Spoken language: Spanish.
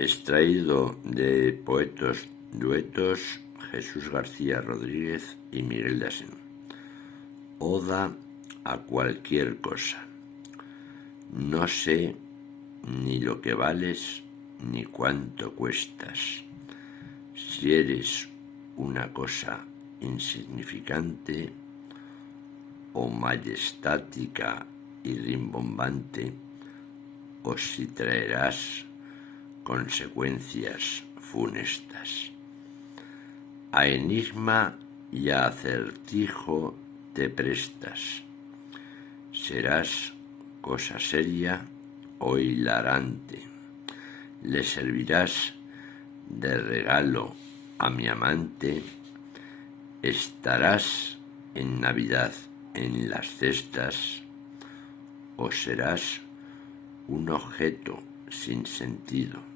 Extraído de Poetos Duetos, Jesús García Rodríguez y Miguel Dasén. Oda a cualquier cosa. No sé ni lo que vales ni cuánto cuestas. Si eres una cosa insignificante o majestática y rimbombante, o si traerás consecuencias funestas. A enigma y a acertijo te prestas. Serás cosa seria o hilarante. Le servirás de regalo a mi amante. Estarás en Navidad en las cestas o serás un objeto sin sentido